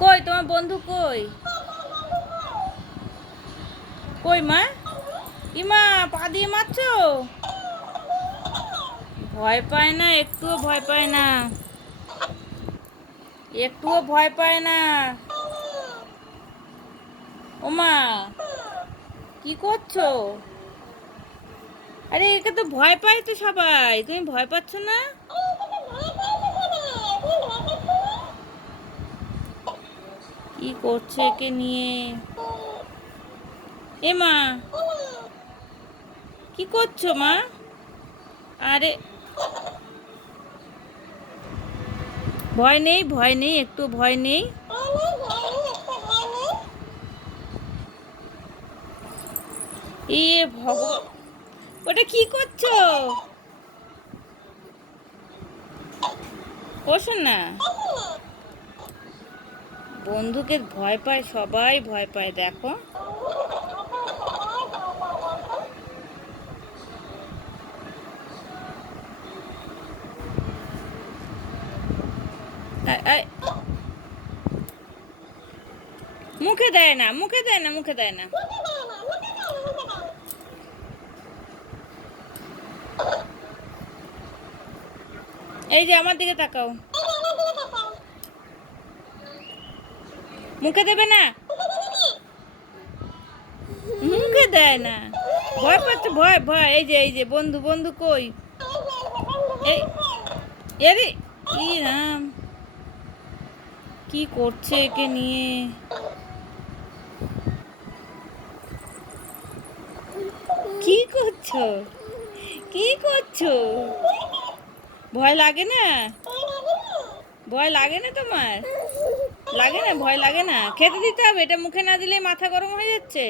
কই, তোমার বন্ধু কই? কই মা? ইমা, পা দিয়ে মারছো? ভয় পায় না, একটুও ভয় পায় না। একটুও ভয় পায় না। ওমা, কি করছ? আরে, একে তো ভয় পায় তো সবাই। তুমি ভয় পাচ্ছ না? কি করছে একে নিয়ে? এ মা। কি করছ মা? আরে। ভয় নেই ভয় নেই, একটু ভয় নেই। ইয়ে ওটা কি করছ? বসো না। বন্ধুকে ভয় পায়, সবাই ভয় পায়, দেখো। মুখে দেয় না, মুখে দেয় না, মুখে দেয় না। এই যে আমার দিকে তাকাও। মুখে দেবে না? মুখে দেয় না। ভয় পাচ্ছে, ভয় ভয়। এই যে এই যে, বন্ধু বন্ধু কই? এই এরে ই রাম কি করছে একে নিয়ে? কি করছ? কি করছ? ভয় লাগে না? ভয় লাগে না তোমার? লাগে না? ভয় লাগে না? খেতে দিতে হবে, এটা মুখে না দিলে মাথা গরম হয়ে যাচ্ছে।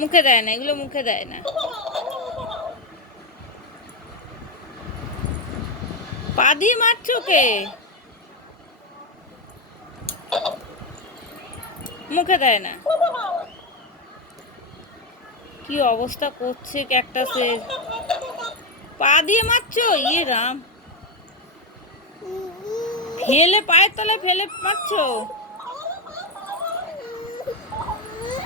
মুখে দেয় না, এগুলো মুখে দেয় না। পা দিয়ে মারছো কে মুখে দেয় না। কি অবস্থা করছে ক্যাকটাসের? পা দিয়ে মারছো? ইয়ে রাম। ফেলে পায়ের তলে ফেলে মারছো